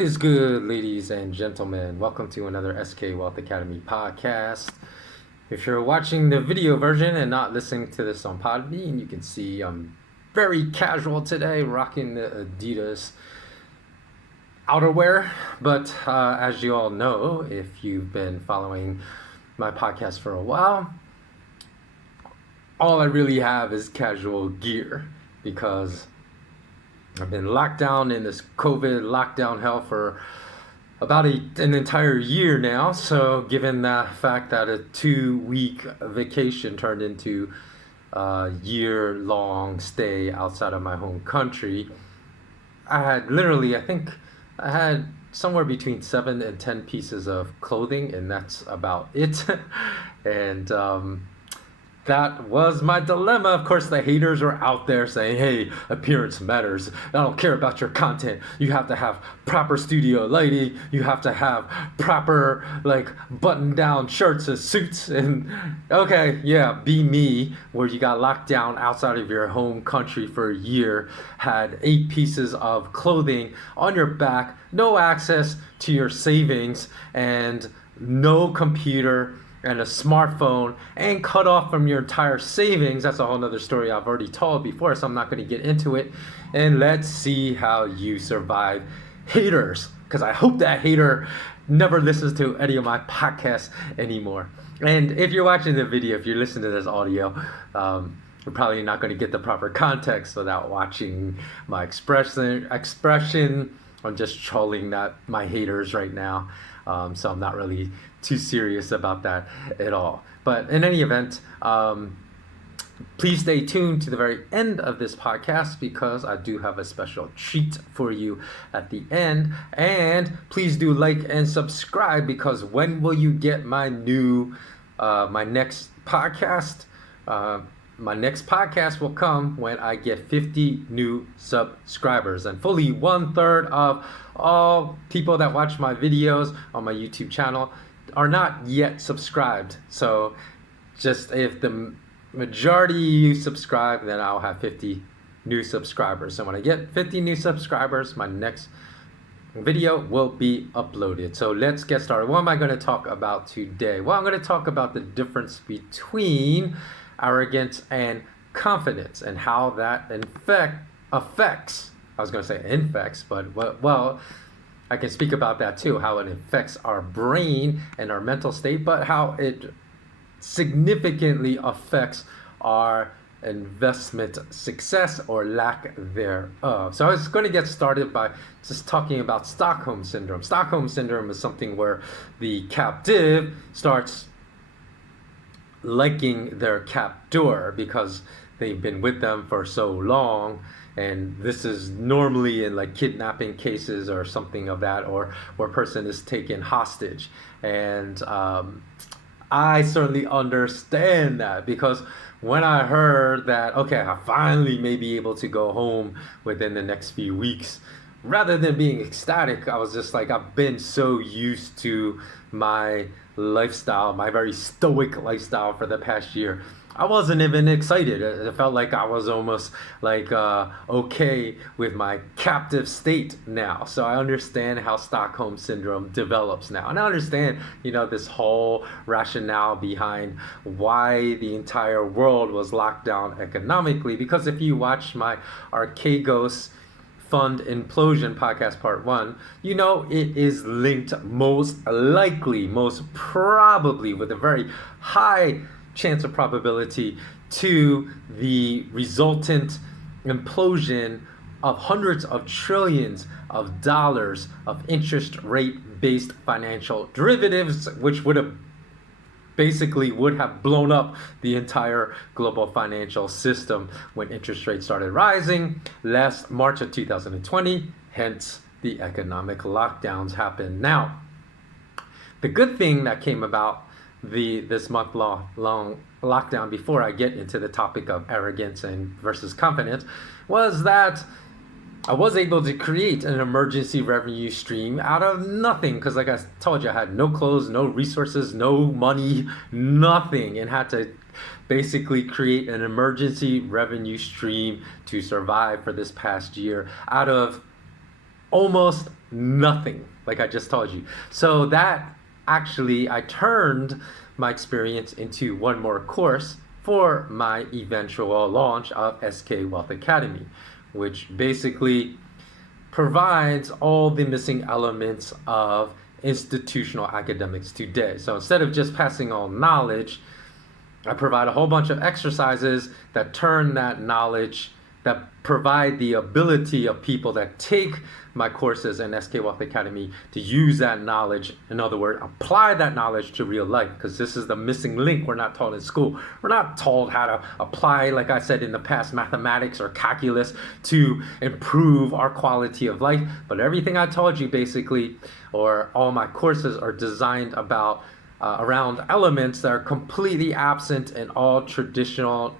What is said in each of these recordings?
What is good, ladies and gentlemen? Welcome to another SK Wealth Academy podcast. If you're watching the video version and not listening to this on Podbean, you can see I'm very casual today, rocking the Adidas outerwear. But as you all know, if you've been following my podcast for a while, all I really have is casual gear because I've been locked down in this COVID lockdown hell for about an entire year now. So given the fact that a 2-week vacation turned into a year-long stay outside of my home country, I think I had somewhere between 7 and 10 pieces of clothing, and that's about it. And that was my dilemma. Of course, the haters are out there saying, hey, appearance matters. I don't care about your content. You have to have proper studio lighting. You have to have proper, button-down shirts and suits. And, okay, yeah, be me, where you got locked down outside of your home country for a year, had 8 pieces of clothing on your back, no access to your savings, and no computer and a smartphone, and cut off from your entire savings. That's a whole nother story I've already told before, so I'm not going to get into it. And let's see how you survive haters, because I hope that hater never listens to any of my podcasts anymore. And if you're watching the video, if you're listening to this audio, you're probably not going to get the proper context without watching my expression. I'm just trolling my haters right now, so I'm not really too serious about that at all. But in any event, please stay tuned to the very end of this podcast, because I do have a special treat for you at the end. And please do like and subscribe, because when will you get my next podcast? My next podcast will come when I get 50 new subscribers, and fully 1/3 of all people that watch my videos on my YouTube channel are not yet subscribed. So just if the majority of you subscribe, then I'll have 50 new subscribers. So when I get 50 new subscribers, my next video will be uploaded. So let's get started. What am I going to talk about today? Well, I'm going to talk about the difference between arrogance and confidence, and how that affects, I was going to say infects, but well, I can speak about that too, how it affects our brain and our mental state, but how it significantly affects our investment success or lack thereof. So I was going to get started by just talking about Stockholm Syndrome. Stockholm Syndrome is something where the captive starts liking their captor because they've been with them for so long. And this is normally in kidnapping cases or something of that, or where a person is taken hostage. And I certainly understand that, because when I heard that, okay, I finally may be able to go home within the next few weeks, rather than being ecstatic, I was just I've been so used to my lifestyle, my very stoic lifestyle for the past year. I wasn't even excited. It felt like I was almost okay with my captive state now. So I understand how Stockholm Syndrome develops now. And I understand, this whole rationale behind why the entire world was locked down economically. Because if you watch my Archegos Fund Implosion podcast part 1, it is linked most probably with a very high chance of probability to the resultant implosion of hundreds of trillions of dollars of interest rate based financial derivatives, which would have blown up the entire global financial system when interest rates started rising last March of 2020. Hence, the economic lockdowns happened. Now, the good thing that came about this month-long lockdown, before I get into the topic of arrogance and versus confidence, was that I was able to create an emergency revenue stream out of nothing, because like I told you, I had no clothes, no resources, no money, nothing, and had to basically create an emergency revenue stream to survive for this past year out of almost nothing, like I just told you. So that actually, I turned my experience into one more course for my eventual launch of SK Wealth Academy, which basically provides all the missing elements of institutional academics today. So instead of just passing on knowledge, I provide a whole bunch of exercises that turn that knowledge, that provide the ability of people that take my courses in SK Wealth Academy to use that knowledge. In other words, apply that knowledge to real life, because this is the missing link we're not taught in school. We're not told how to apply, like I said in the past, mathematics or calculus to improve our quality of life. But everything I told you basically, or all my courses, are designed around elements that are completely absent in all traditional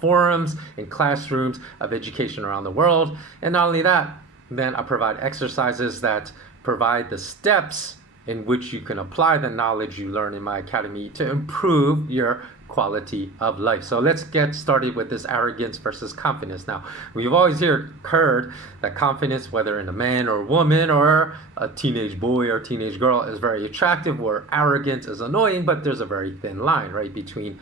forums and classrooms of education around the world. And not only that, then I provide exercises that provide the steps in which you can apply the knowledge you learn in my academy to improve your quality of life. So let's get started with this arrogance versus confidence. Now, we've always heard that confidence, whether in a man or woman or a teenage boy or teenage girl, is very attractive, where arrogance is annoying, but there's a very thin line, right, between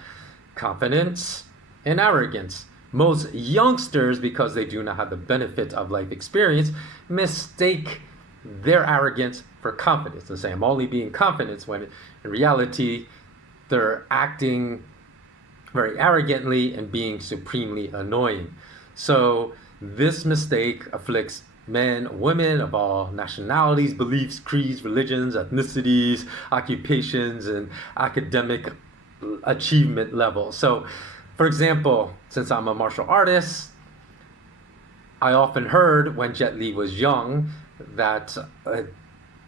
confidence and arrogance. Most youngsters, because they do not have the benefit of life experience, mistake their arrogance for confidence and say, I'm only being confident, when in reality, they're acting very arrogantly and being supremely annoying. So this mistake afflicts men, women of all nationalities, beliefs, creeds, religions, ethnicities, occupations, and academic achievement levels. So, for example, since I'm a martial artist, I often heard when Jet Li was young that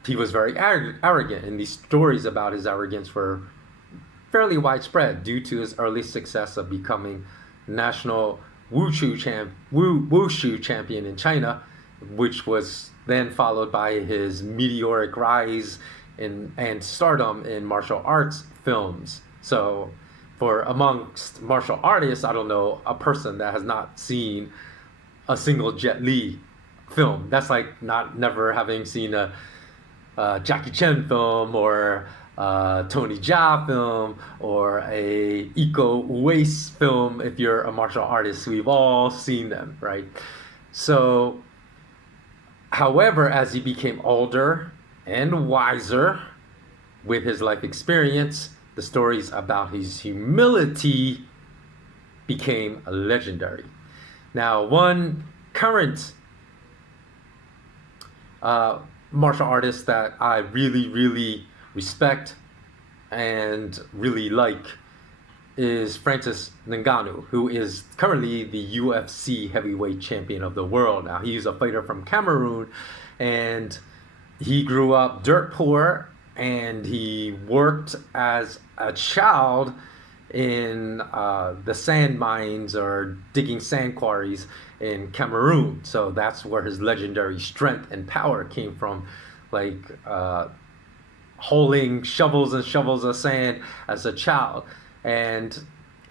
he was very arrogant, and these stories about his arrogance were fairly widespread due to his early success of becoming national wushu champion in China, which was then followed by his meteoric rise and stardom in martial arts films. So for amongst martial artists, I don't know a person that has not seen a single Jet Li film. That's like never having seen a Jackie Chan film or Tony Jaa film or a Iko Uwais film. If you're a martial artist, we've all seen them, right? So, however, as he became older and wiser with his life experience, the stories about his humility became legendary. Now, one current martial artist that I really respect and really like is Francis Ngannou, who is currently the UFC heavyweight champion of the world. Now, he's a fighter from Cameroon, and he grew up dirt poor, and he worked as a child in the sand mines or digging sand quarries in Cameroon. So that's where his legendary strength and power came from, like hauling shovels and shovels of sand as a child. And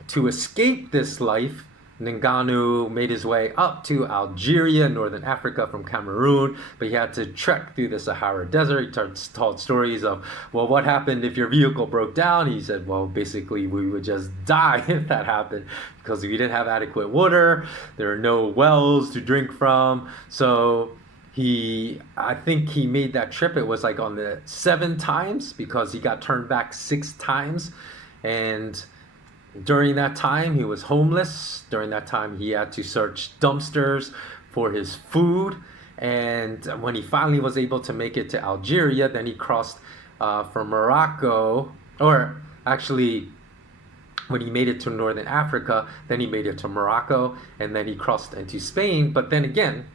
to escape this life, Ngannou made his way up to Algeria, northern Africa from Cameroon, but he had to trek through the Sahara Desert. He told stories of, well, what happened if your vehicle broke down? He said, well, basically we would just die if that happened, because we didn't have adequate water, there are no wells to drink from. So I think he made that trip, it was like on the 7 times, because he got turned back 6 times. And during that time, he was homeless. During that time, he had to search dumpsters for his food. And when he finally was able to make it to Algeria, then he crossed from Morocco, or actually, when he made it to northern Africa, then he made it to Morocco, and then he crossed into Spain. But then again,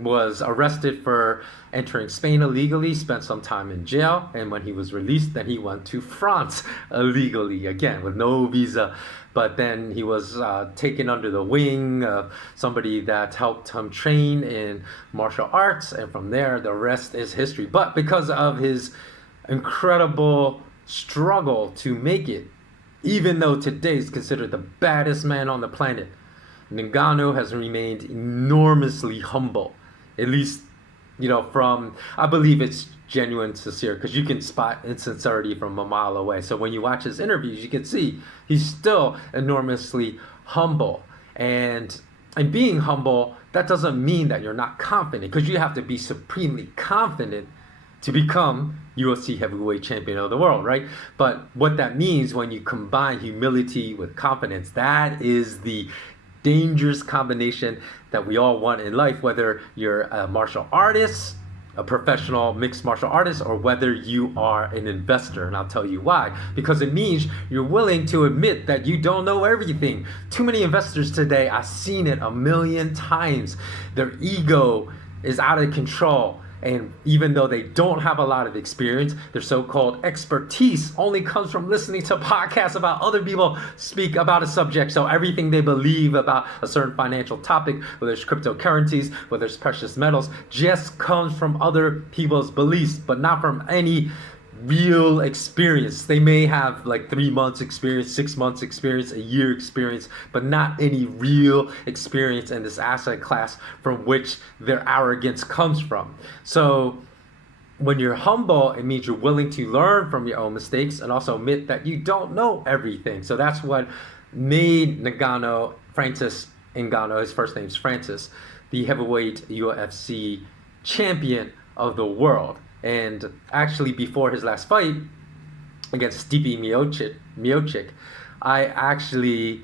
was arrested for entering Spain illegally, spent some time in jail, and when he was released, then he went to France illegally, again with no visa. But then he was taken under the wing of somebody that helped him train in martial arts, and from there the rest is history. But because of his incredible struggle to make it, even though today is considered the baddest man on the planet, Ngannou has remained enormously humble, at least from, I believe it's genuine, sincere, because you can spot insincerity from a mile away. So when you watch his interviews, you can see he's still enormously humble. And being humble, that doesn't mean that you're not confident, because you have to be supremely confident to become UFC heavyweight champion of the world, right? But what that means when you combine humility with confidence, that is the dangerous combination that we all want in life, whether you're a martial artist, a professional mixed martial artist, or whether you are an investor. And I'll tell you why. Because it means you're willing to admit that you don't know everything. Too many investors today, I've seen it a million times. Their ego is out of control. And even though they don't have a lot of experience, their so-called expertise only comes from listening to podcasts about other people speak about a subject. So everything they believe about a certain financial topic, whether it's cryptocurrencies, whether it's precious metals, just comes from other people's beliefs, but not from any real experience. They may have like 3 months experience, 6 months experience, a year experience, but not any real experience in this asset class from which their arrogance comes from. So when you're humble, it means you're willing to learn from your own mistakes and also admit that you don't know everything. So that's what made Francis Ngannou, his first name's Francis, the heavyweight UFC champion of the world. And actually, before his last fight against Stipe Miocic, I actually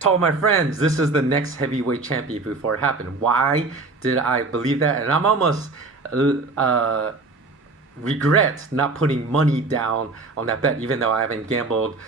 told my friends this is the next heavyweight champion before it happened. Why did I believe that? And I'm almost regret not putting money down on that bet, even though I haven't gambled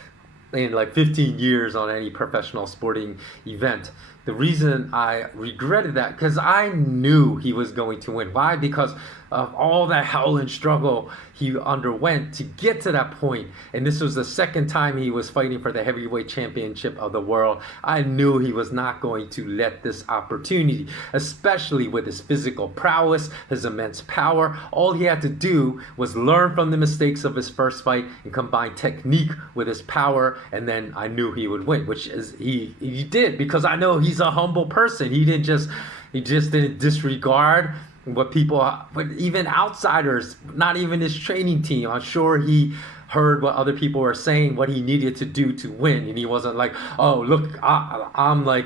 in like 15 years on any professional sporting event. The reason I regretted that, because I knew he was going to win. Why? Because of all that hell and struggle he underwent to get to that point. And this was the second time he was fighting for the heavyweight championship of the world. I knew he was not going to let this opportunity, especially with his physical prowess, his immense power. All he had to do was learn from the mistakes of his first fight and combine technique with his power, and then I knew he would win, which is he did, because I know he's a humble person. He just didn't disregard what people, but even outsiders, not even his training team. I'm sure he heard what other people were saying, what he needed to do to win, and he wasn't like, oh look, I'm like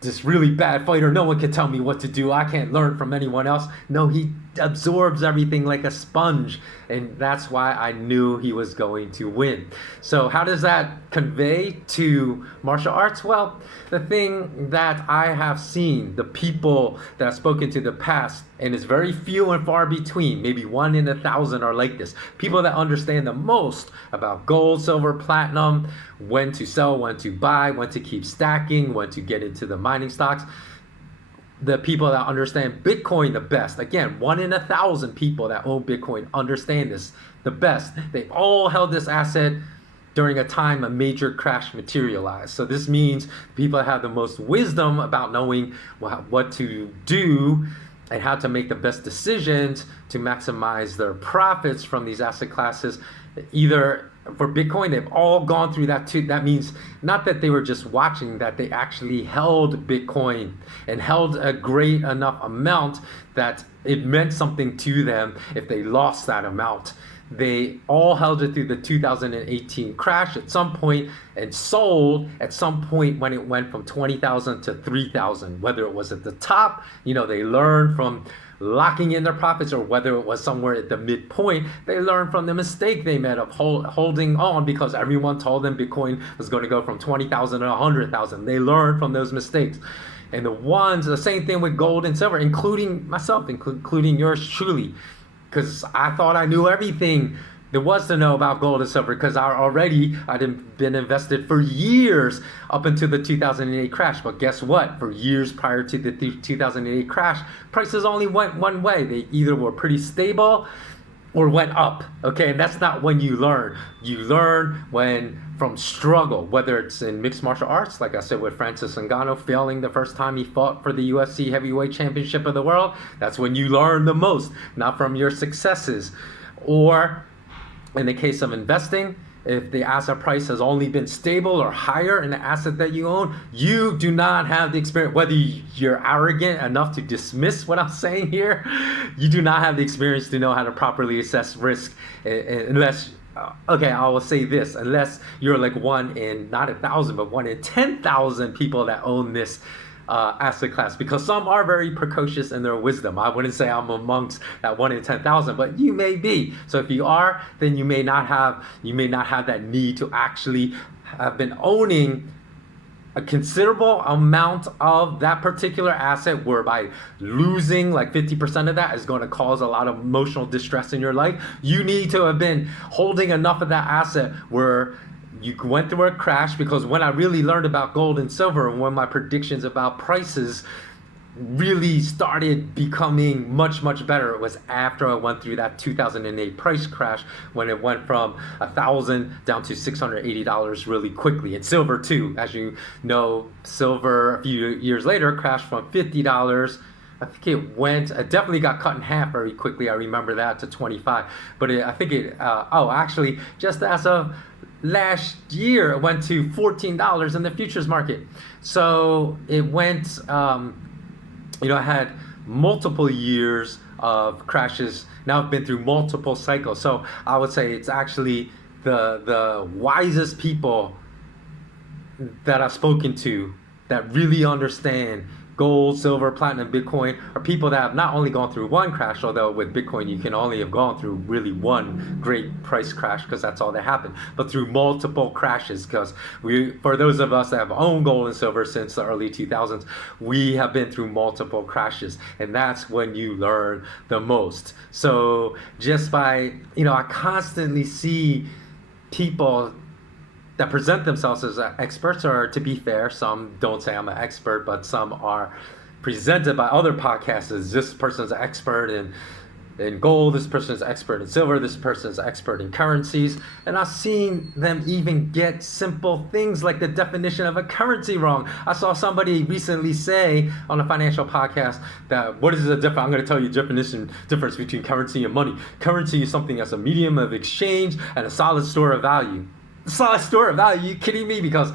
this really bad fighter, no one can tell me what to do, I can't learn from anyone else. No, he absorbs everything like a sponge, and that's why I knew he was going to win. So how does that convey to martial arts? Well, the thing that I have seen, the people that I've spoken to in the past, and it's very few and far between, maybe 1 in 1,000 are like this, people that understand the most about gold, silver, platinum, when to sell, when to buy, when to keep stacking, when to get into the mining stocks. The people that understand Bitcoin the best, again, 1 in 1,000 people that own Bitcoin understand this the best. They've all held this asset during a time a major crash materialized. So this means people that have the most wisdom about knowing what to do and how to make the best decisions to maximize their profits from these asset classes. Either for Bitcoin, they've all gone through that too. That means not that they were just watching, that they actually held Bitcoin and held a great enough amount that it meant something to them if they lost that amount. They all held it through the 2018 crash at some point and sold at some point when it went from 20,000 to 3,000, whether it was at the top, they learned from locking in their profits, or whether it was somewhere at the midpoint, they learned from the mistake they made of holding on because everyone told them Bitcoin was going to go from 20,000 to 100,000. They learned from those mistakes. And the same thing with gold and silver, including myself, including yours truly, because I thought I knew everything there was to know about gold and silver, because I'd been invested for years up until the 2008 crash. But guess what? For years prior to the 2008 crash, prices only went one way. They either were pretty stable or went up. Okay, and that's not when you learn. You learn from struggle, whether it's in mixed martial arts, like I said with Francis Ngannou failing the first time he fought for the UFC heavyweight championship of the world. That's when you learn the most, not from your successes. Or in the case of investing, if the asset price has only been stable or higher in the asset that you own, you do not have the experience. Whether you're arrogant enough to dismiss what I'm saying here, you do not have the experience to know how to properly assess risk unless, okay, I will say this, unless you're like one in, not 1,000, but one in 10,000 people that own this asset class, because some are very precocious in their wisdom. I wouldn't say I'm amongst that 1 in 10,000, but you may be. So if you are, then you may not have that need to actually have been owning a considerable amount of that particular asset, whereby losing like 50% of that is going to cause a lot of emotional distress in your life. You need to have been holding enough of that asset where you went through a crash, because when I really learned about gold and silver, and when my predictions about prices really started becoming much, much better, it was after I went through that 2008 price crash, when it went from $1,000 down to $680 really quickly. And silver too, as you know, silver a few years later crashed from $50. I think it definitely got cut in half very quickly. I remember that, to 25. But actually, just as of last year, it went to $14 in the futures market. So it went, I had multiple years of crashes. Now I've been through multiple cycles. So I would say it's actually the wisest people that I've spoken to that really understand gold, silver, platinum, Bitcoin, are people that have not only gone through one crash, although with Bitcoin you can only have gone through really one great price crash, because that's all that happened, but through multiple crashes. Because for those of us that have owned gold and silver since the early 2000s, we have been through multiple crashes, and that's when you learn the most. So just by, I constantly see people that present themselves as experts, or to be fair, some don't say I'm an expert, but some are presented by other podcasts as this person's an expert in gold, this person's an expert in silver, this person's an expert in currencies. And I've seen them even get simple things like the definition of a currency wrong. I saw somebody recently say on a financial podcast that, what is the difference? I'm going to tell you the difference between currency and money. Currency is something that's a medium of exchange and a solid store of value. Solid store of value? Are you kidding me? Because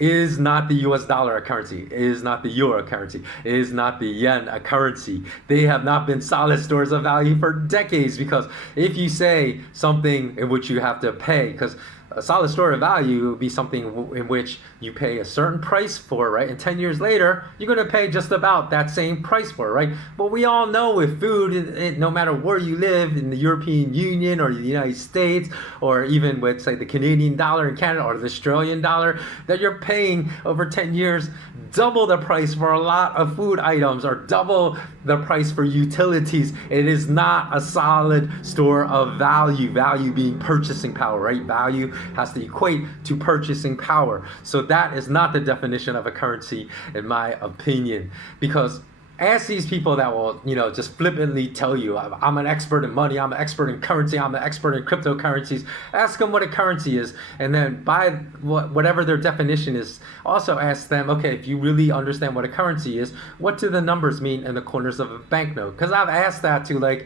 is not the US dollar a currency? Is not the euro a currency? Is not the yen a currency? They have not been solid stores of value for decades, because if you say something in which you have to pay, because a solid store of value would be something in which you pay a certain price for, right? And 10 years later, you're going to pay just about that same price for, right? But we all know with food, no matter where you live, in the European Union or the United States, or even with, say, the Canadian dollar in Canada or the Australian dollar, that you're paying over 10 years double the price for a lot of food items, or double the price for utilities. It is not a solid store of value. Value being purchasing power, right? Value has to equate to purchasing power. So that is not the definition of a currency, in my opinion. Because ask these people that will, just flippantly tell you, I'm an expert in money, I'm an expert in currency, I'm an expert in cryptocurrencies. Ask them what a currency is, and then by whatever their definition is, also ask them, okay, if you really understand what a currency is, what do the numbers mean in the corners of a banknote? Because I've asked that to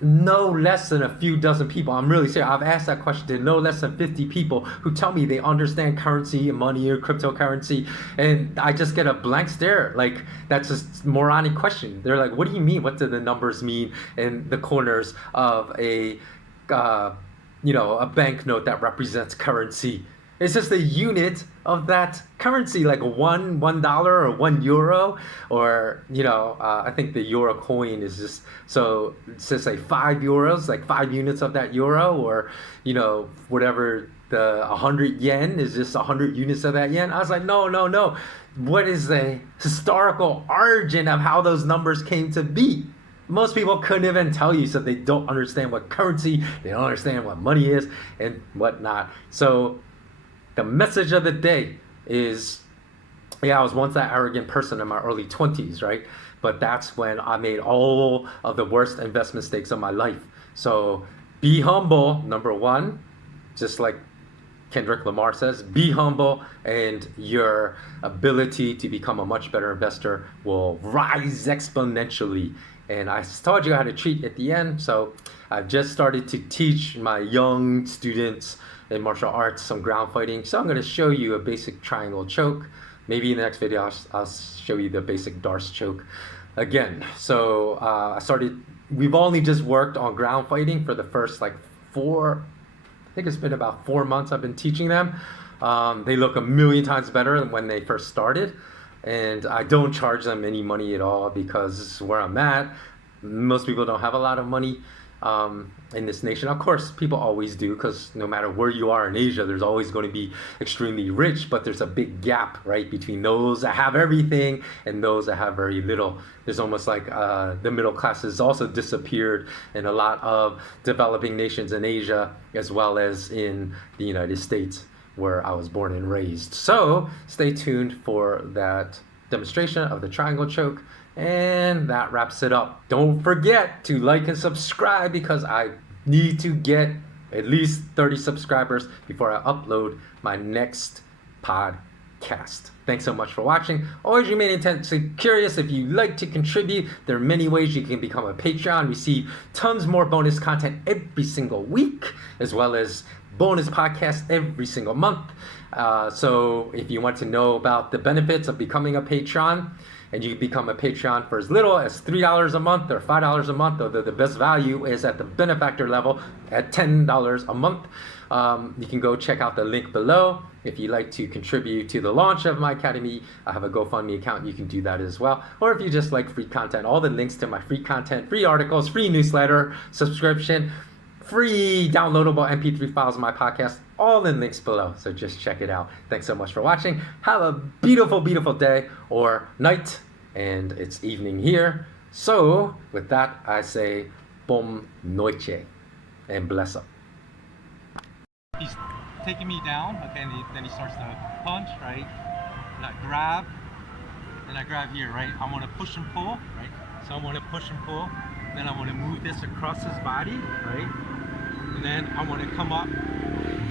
no less than a few dozen people. I'm really serious. I've asked that question to no less than 50 people who tell me they understand currency and money or cryptocurrency, and I just get a blank stare. Like, that's a moronic question. They're like, what do you mean? What do the numbers mean in the corners of a banknote that represents currency? It's just a unit of that currency, like $1 or €1, or I think the euro coin is just, so it's just like €5, like 5 units of that euro, or whatever, the 100 yen is just 100 units of that yen. I was like, no. What is the historical origin of how those numbers came to be? Most people couldn't even tell you, so they don't understand what currency, they don't understand what money is and whatnot. So the message of the day is, I was once that arrogant person in my early 20s, right? But that's when I made all of the worst investment mistakes of my life. So be humble, number one, just like Kendrick Lamar says, be humble, and your ability to become a much better investor will rise exponentially. And I told you how to treat at the end. So I've just started to teach my young students in martial arts some ground fighting. So I'm going to show you a basic triangle choke. Maybe in the next video, I'll show you the basic Darce choke again. So we've only just worked on ground fighting for the first like I think it's been about 4 months I've been teaching them. They look a million times better than when they first started. And I don't charge them any money at all because this is where I'm at. Most people don't have a lot of money in this nation. Of course, people always do, because no matter where you are in Asia, there's always going to be extremely rich, but there's a big gap, right, between those that have everything and those that have very little. There's almost like the middle class has also disappeared in a lot of developing nations in Asia, as well as in the United States, where I was born and raised. So stay tuned for that demonstration of the triangle choke. And that wraps it up. Don't forget to like and subscribe, because I need to get at least 30 subscribers before I upload my next podcast. Thanks so much for watching. Always remain intensely curious. If you like to contribute, there are many ways you can become a Patreon. Receive tons more bonus content every single week, as well as bonus podcasts every single month. So if you want to know about the benefits of becoming a patron, and you can become a Patreon for as little as $3 a month or $5 a month, although the best value is at the benefactor level at $10 a month. You can go check out the link below. If you'd like to contribute to the launch of my academy, I have a GoFundMe account. You can do that as well. Or if you just like free content, all the links to my free content, free articles, free newsletter, subscription, free downloadable MP3 files of my podcast, all in links below. So just check it out. Thanks so much for watching. Have a beautiful, beautiful day or night. And it's evening here. So with that, I say bom noche and bless up. He's taking me down, okay, and then he starts to punch, right? And I grab here, right? I want to push and pull, right? So I want to push and pull. Then I want to move this across his body, right? And then I want to come up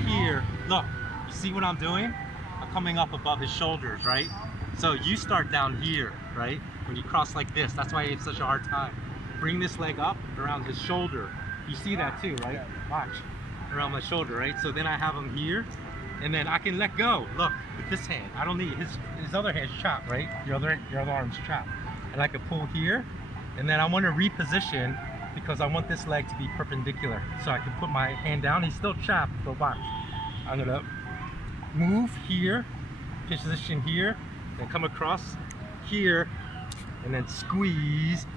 here. Look, you see what I'm doing? I'm coming up above his shoulders, right? So you start down here, right? When you cross like this, that's why it's such a hard time. Bring this leg up around his shoulder. You see that too, right? Watch, around my shoulder, right? So then I have him here, and then I can let go. Look, with this hand, I don't need his other hand's chopped, right? Your other arm's chopped, and I can pull here, and then I want to reposition because I want this leg to be perpendicular. So I can put my hand down. He's still chopped, but watch. I'm gonna move here, position here, then come across here, and then squeeze,